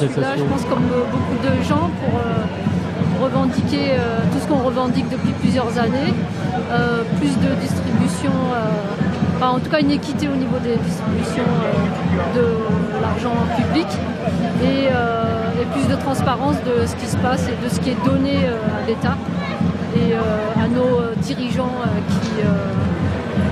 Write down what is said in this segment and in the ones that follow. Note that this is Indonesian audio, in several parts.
Je suis là, je pense, comme beaucoup de gens, pour revendiquer tout ce qu'on revendique depuis plusieurs années, plus de distribution, en tout cas une équité au niveau des distributions de l'argent public et plus de transparence de ce qui se passe et de ce qui est donné à l'État et à nos dirigeants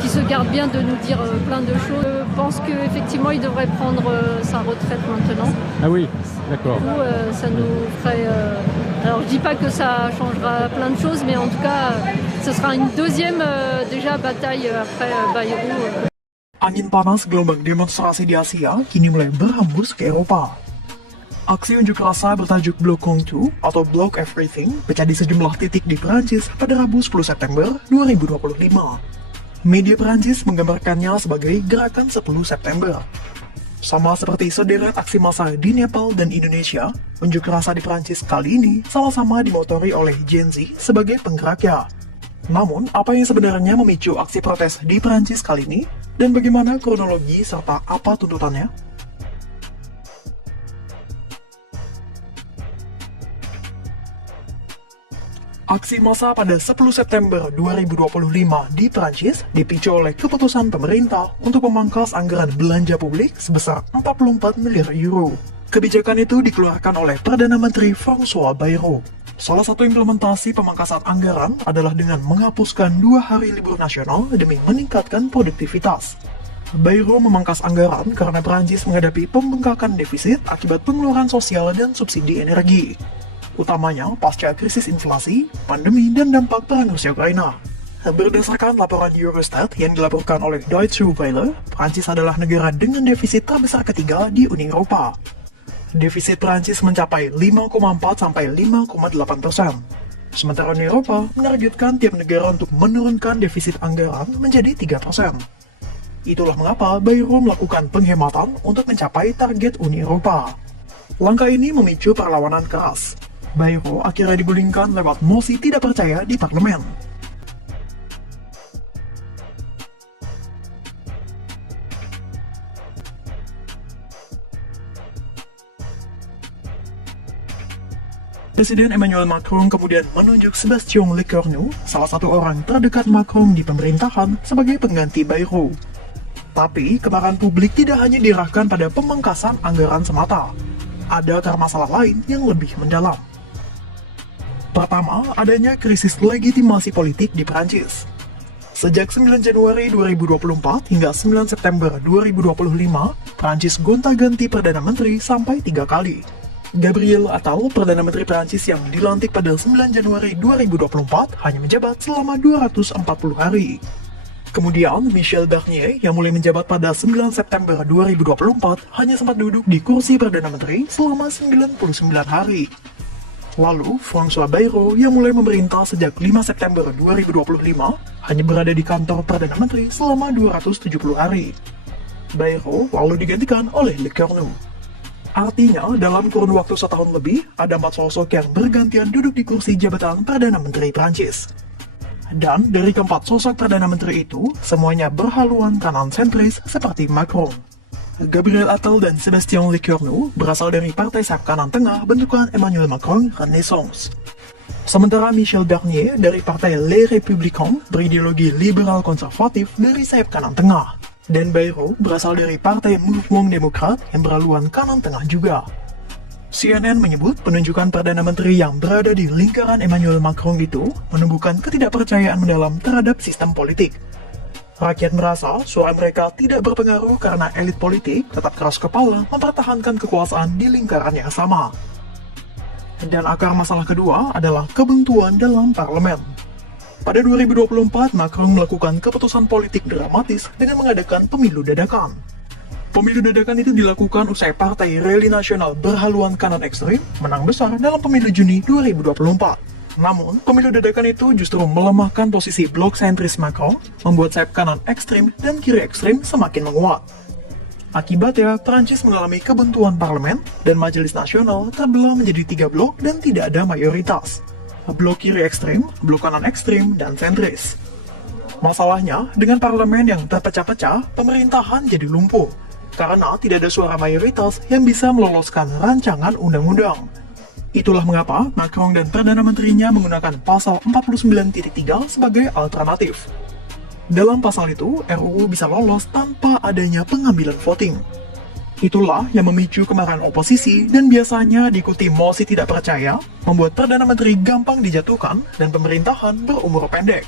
qui se gardent bien de nous dire plein de choses. Je pense qu'effectivement il devrait prendre sa retraite maintenant. Ah oui, d'accord. Du coup, ça nous ferait... alors je dis pas que ça changera plein de choses, mais en tout cas ce sera une deuxième déjà bataille après Bayrou. Angin panas gelombang demonstrasi di Asia kini mulai berhembus ke Eropa. Aksi unjuk rasa bertajuk Bloc Tout atau Block Everything pecah di sejumlah titik di Perancis pada Rabu 10 September 2025. Media Perancis menggambarkannya sebagai gerakan 10 September. Sama seperti sederet aksi massa di Nepal dan Indonesia, unjuk rasa di Perancis kali ini sama-sama dimotori oleh Gen Z sebagai penggeraknya. Namun, apa yang sebenarnya memicu aksi protes di Perancis kali ini, dan bagaimana kronologi serta apa tuntutannya? Aksi massa pada 10 September 2025 di Prancis dipicu oleh keputusan pemerintah untuk memangkas anggaran belanja publik sebesar 44 miliar euro. Kebijakan itu dikeluarkan oleh Perdana Menteri François Bayrou. Salah satu implementasi pemangkasan anggaran adalah dengan menghapuskan 2 hari libur nasional demi meningkatkan produktivitas. Bayrou memangkas anggaran karena Prancis menghadapi pembengkakan defisit akibat pengeluaran sosial dan subsidi energi, utamanya pasca krisis inflasi, pandemi, dan dampak perang Rusia-Ukraina. Berdasarkan laporan Eurostat yang dilaporkan oleh Deutsche Welle, Prancis adalah negara dengan defisit terbesar ketiga di Uni Eropa. Defisit Prancis mencapai 5,4 sampai 5,8%. Sementara Uni Eropa menargetkan tiap negara untuk menurunkan defisit anggaran menjadi 3%. Itulah mengapa Bayrou melakukan penghematan untuk mencapai target Uni Eropa. Langkah ini memicu perlawanan keras. Bayrou akhirnya digulingkan lewat mosi tidak percaya di parlemen. Presiden Emmanuel Macron kemudian menunjuk Sébastien Lecornu, salah satu orang terdekat Macron di pemerintahan, sebagai pengganti Bayrou. Tapi, kemarahan publik tidak hanya diarahkan pada pemangkasan anggaran semata. Ada akar masalah lain yang lebih mendalam. Pertama, adanya krisis legitimasi politik di Prancis. Sejak 9 Januari 2024 hingga 9 September 2025, Prancis gonta-ganti Perdana Menteri sampai 3 kali. Gabriel Attal, Perdana Menteri Prancis yang dilantik pada 9 Januari 2024, hanya menjabat selama 240 hari. Kemudian, Michel Barnier yang mulai menjabat pada 9 September 2024 hanya sempat duduk di kursi Perdana Menteri selama 99 hari. Lalu, François Bayrou yang mulai memerintah sejak 5 September 2025 hanya berada di kantor Perdana Menteri selama 270 hari. Bayrou lalu digantikan oleh Lecornu. Artinya, dalam kurun waktu setahun lebih, ada 4 sosok yang bergantian duduk di kursi jabatan Perdana Menteri Prancis. Dan dari keempat sosok Perdana Menteri itu, semuanya berhaluan kanan sentris seperti Macron. Gabriel Attal dan Sébastien Lecornu berasal dari partai sayap kanan tengah bentukan Emmanuel Macron Renaissance. Sementara Michel Barnier dari partai Les Républicains berideologi liberal konservatif dari sayap kanan tengah. Dan Bayrou berasal dari partai Mouvement Démocrate yang berhaluan kanan tengah juga. CNN menyebut penunjukan Perdana Menteri yang berada di lingkaran Emmanuel Macron itu menumbuhkan ketidakpercayaan mendalam terhadap sistem politik. Rakyat merasa suara mereka tidak berpengaruh karena elit politik tetap keras kepala mempertahankan kekuasaan di lingkaran yang sama. Dan akar masalah kedua adalah kebuntuan dalam parlemen. Pada 2024, Macron melakukan keputusan politik dramatis dengan mengadakan pemilu dadakan. Pemilu dadakan itu dilakukan usai Partai Rally Nasional berhaluan kanan ekstrim menang besar dalam pemilu Juni 2024. Namun, pemilu dadakan itu justru melemahkan posisi blok sentris Macron, membuat sayap kanan ekstrim dan kiri ekstrim semakin menguat. Akibatnya, Prancis mengalami kebuntuan parlemen dan Majelis Nasional terbelah menjadi 3 blok dan tidak ada mayoritas. Blok kiri ekstrim, blok kanan ekstrim, dan sentris. Masalahnya, dengan parlemen yang terpecah-pecah, pemerintahan jadi lumpuh. karena tidak ada suara mayoritas yang bisa meloloskan rancangan undang-undang. Itulah mengapa Macron dan Perdana Menterinya menggunakan pasal 49.3 sebagai alternatif. Dalam pasal itu, RUU bisa lolos tanpa adanya pengambilan voting. Itulah yang memicu kemarahan oposisi dan biasanya diikuti mosi tidak percaya, membuat Perdana Menteri gampang dijatuhkan dan pemerintahan berumur pendek.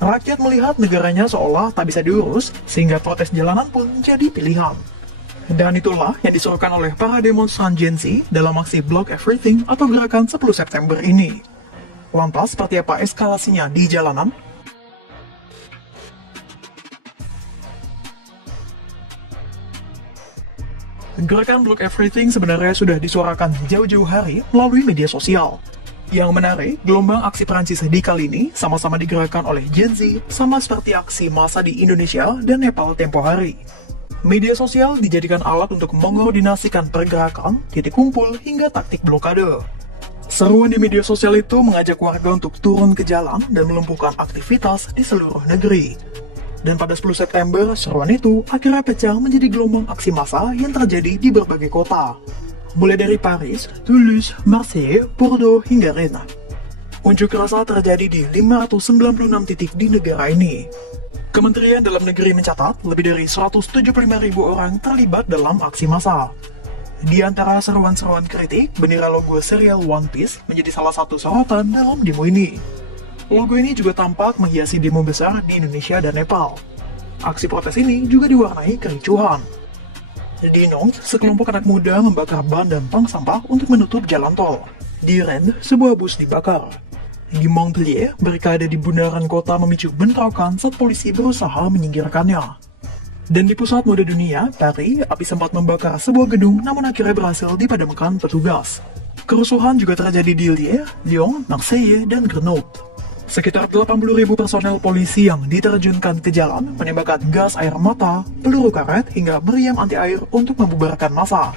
Rakyat melihat negaranya seolah tak bisa diurus, sehingga protes jalanan pun jadi pilihan. Dan itulah yang disuruhkan oleh para demonstran Gen Z dalam aksi Block Everything atau gerakan 10 September ini. Lantas, seperti apa eskalasinya di jalanan? Gerakan Block Everything sebenarnya sudah disuarakan jauh-jauh hari melalui media sosial. Yang menarik, gelombang aksi Perancis di kali ini sama-sama digerakkan oleh Gen Z, sama seperti aksi massa di Indonesia dan Nepal tempo hari. Media sosial dijadikan alat untuk mengkoordinasikan pergerakan, titik kumpul, hingga taktik blokade. Seruan di media sosial itu mengajak warga untuk turun ke jalan dan melumpuhkan aktivitas di seluruh negeri. Dan pada 10 September, seruan itu akhirnya pecah menjadi gelombang aksi massa yang terjadi di berbagai kota. Mulai dari Paris, Toulouse, Marseille, Bordeaux, hingga Rennes. Unjuk rasa terjadi di 596 titik di negara ini. Kementerian Dalam Negeri mencatat lebih dari 175.000 orang terlibat dalam aksi massa. Di antara seruan-seruan kritik, bendera logo serial One Piece menjadi salah satu sorotan dalam demo ini. Logo ini juga tampak menghiasi demo besar di Indonesia dan Nepal. Aksi protes ini juga diwarnai kericuhan. Di Nantes, sekelompok anak muda membakar ban dan tong sampah untuk menutup jalan tol. Di Rennes, sebuah bus dibakar. Di Montpellier, berkada di bundaran kota memicu bentrokan saat polisi berusaha menyingkirkannya. Dan di pusat mode dunia, Paris, api sempat membakar sebuah gedung namun akhirnya berhasil dipadamkan petugas. Kerusuhan juga terjadi di Lyon, Marseille, dan Grenoble. Sekitar 80.000 personel polisi yang diterjunkan ke jalan, menembakkan gas air mata, peluru karet, hingga meriam anti-air untuk membubarkan massa.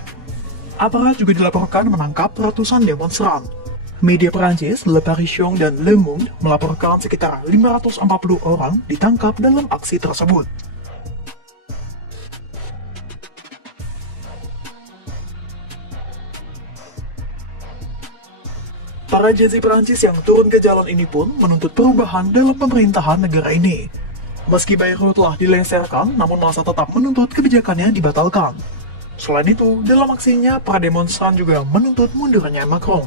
Aparat juga dilaporkan menangkap ratusan demonstran. Media Perancis, Le Parisien dan Le Monde melaporkan sekitar 540 orang ditangkap dalam aksi tersebut. Para Gen Z Perancis yang turun ke jalan ini pun menuntut perubahan dalam pemerintahan negara ini. Meski Bayrou telah dilengsarkan, namun massa tetap menuntut kebijakannya dibatalkan. Selain itu, dalam aksinya, para demonstran juga menuntut mundurnya Macron.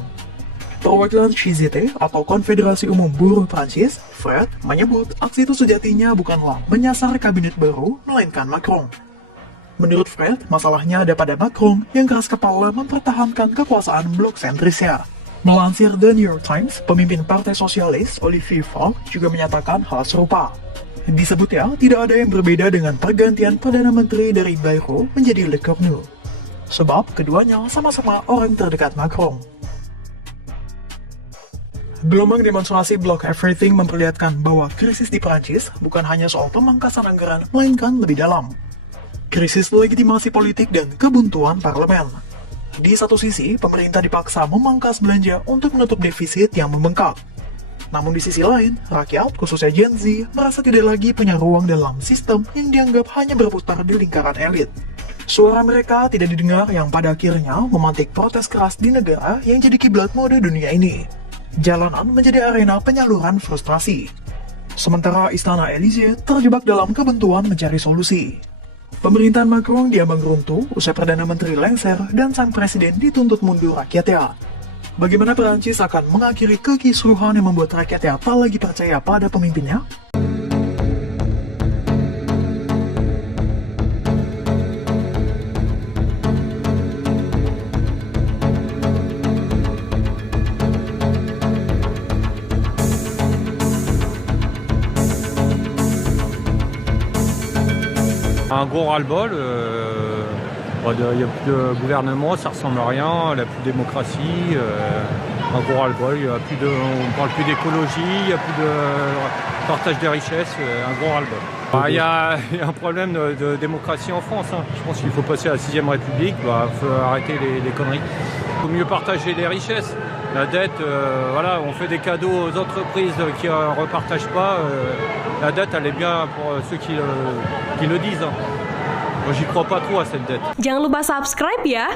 Perwakilan CGT atau Konfederasi Umum Buruh Prancis, Fred, menyebut aksi itu sejatinya bukanlah menyasar kabinet baru, melainkan Macron. Menurut Fred, masalahnya ada pada Macron yang keras kepala mempertahankan kekuasaan blok sentrisnya. Melansir The New York Times, pemimpin Partai Sosialis, Olivier Faure, juga menyatakan hal serupa. Disebutnya, tidak ada yang berbeda dengan pergantian Perdana Menteri dari Bayrou menjadi Le Cornu. Sebab keduanya sama-sama orang terdekat Macron. Gelombang demonstrasi Block Everything memperlihatkan bahwa krisis di Prancis bukan hanya soal pemangkasan anggaran, melainkan lebih dalam. Krisis legitimasi politik dan kebuntuan parlemen. Di satu sisi, pemerintah dipaksa memangkas belanja untuk menutup defisit yang membengkak. Namun di sisi lain, rakyat, khususnya Gen Z, merasa tidak lagi punya ruang dalam sistem yang dianggap hanya berputar di lingkaran elit. Suara mereka tidak didengar yang pada akhirnya memantik protes keras di negara yang jadi kiblat mode dunia ini. Jalanan menjadi arena penyaluran frustrasi. Sementara Istana Élysée terjebak dalam kebuntuan mencari solusi. Pemerintahan Macron diambang runtuh usai Perdana Menteri lengser dan sang presiden dituntut mundur rakyatnya. Bagaimana Perancis akan mengakhiri kekisruhan yang membuat rakyatnya tak lagi percaya pada pemimpinnya? Un gros ras-le-bol, il n'y a plus de gouvernement, ça ressemble à rien, il n'y a plus de démocratie, un gros ras-le-bol, on ne parle plus d'écologie, il n'y a plus de partage des richesses, un gros ras-le-bol. Il y a un problème de démocratie en France, hein. Je pense qu'il faut passer à la 6ème République, il faut arrêter les conneries. Il faut mieux partager les richesses. La dette, voilà, on fait des cadeaux aux entreprises qui ne repartagent pas. La dette, elle est bien pour ceux qui le disent. Hein. Moi, j'y crois pas trop à cette dette. Jangan lupa subscribe ya.